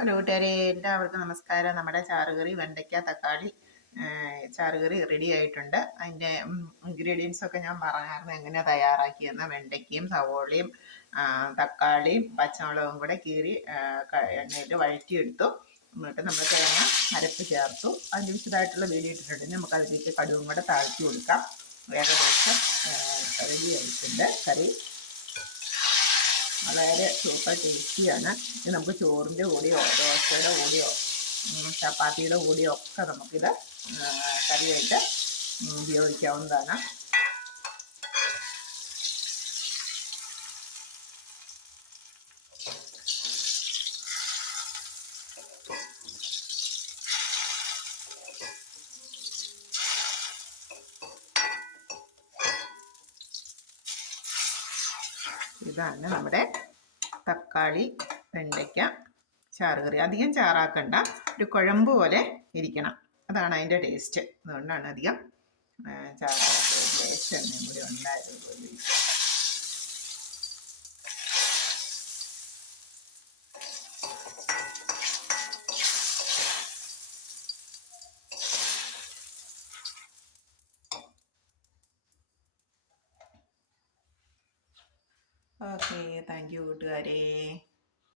Hello കൂട്ടുകാരെ, എല്ലാവർക്കും നമസ്കാരം. നമ്മുടെ ചാറുകറി വെണ്ടയ്ക്ക തക്കാളി ചാറുകറി റെഡി ആയിട്ടുണ്ട്. അതിൻ്റെ ഇൻഗ്രീഡിയൻസ് ഒക്കെ ഞാൻ പറഞ്ഞായിരുന്നു എങ്ങനെ തയ്യാറാക്കിയെന്ന്. വെണ്ടയ്ക്കയും സവോളയും തക്കാളിയും പച്ചമുളകും കൂടെ കീറി എണ്ണയിൽ വഴറ്റിയെടുത്തു. എന്നിട്ട് നമ്മൾ തേങ്ങ അരപ്പ് ചേർത്തു. അതിൻ്റെ വിശദമായിട്ടുള്ള വീഡിയോ ഇട്ടിട്ടുണ്ട്. നമുക്ക് അതിലേക്ക് കടുകും കൂടെ താഴ്ത്തി കൊടുക്കാം. ഏകദേശം റെഡി ആയിട്ടുണ്ട് കറി. വളരെ സൂപ്പർ ടേസ്റ്റിയാണ്. ഇത് നമുക്ക് ചോറിൻ്റെ കൂടെയോ ദോശയുടെ കൂടെയോ ചപ്പാത്തിയുടെ കൂടെയോ ഒക്കെ നമുക്കിത് കറിയായിട്ട് ഉപയോഗിക്കാവുന്നതാണ്. ഇതാണ് നമ്മുടെ തക്കാളി വെണ്ടയ്ക്ക ചാറുകറി. അധികം ചാറാക്കണ്ട, ഒരു കുഴമ്പ് പോലെ ഇരിക്കണം. അതാണ് അതിൻ്റെ ടേസ്റ്റ്. അതുകൊണ്ടാണ് അധികം ചാറാക്കുന്നത്. ടേസ്റ്റ് എണ്ണയും കൂടി ഉണ്ടായതുപോലെ. ഓക്കെ, താങ്ക് യു കൂട്ടുകാരെ.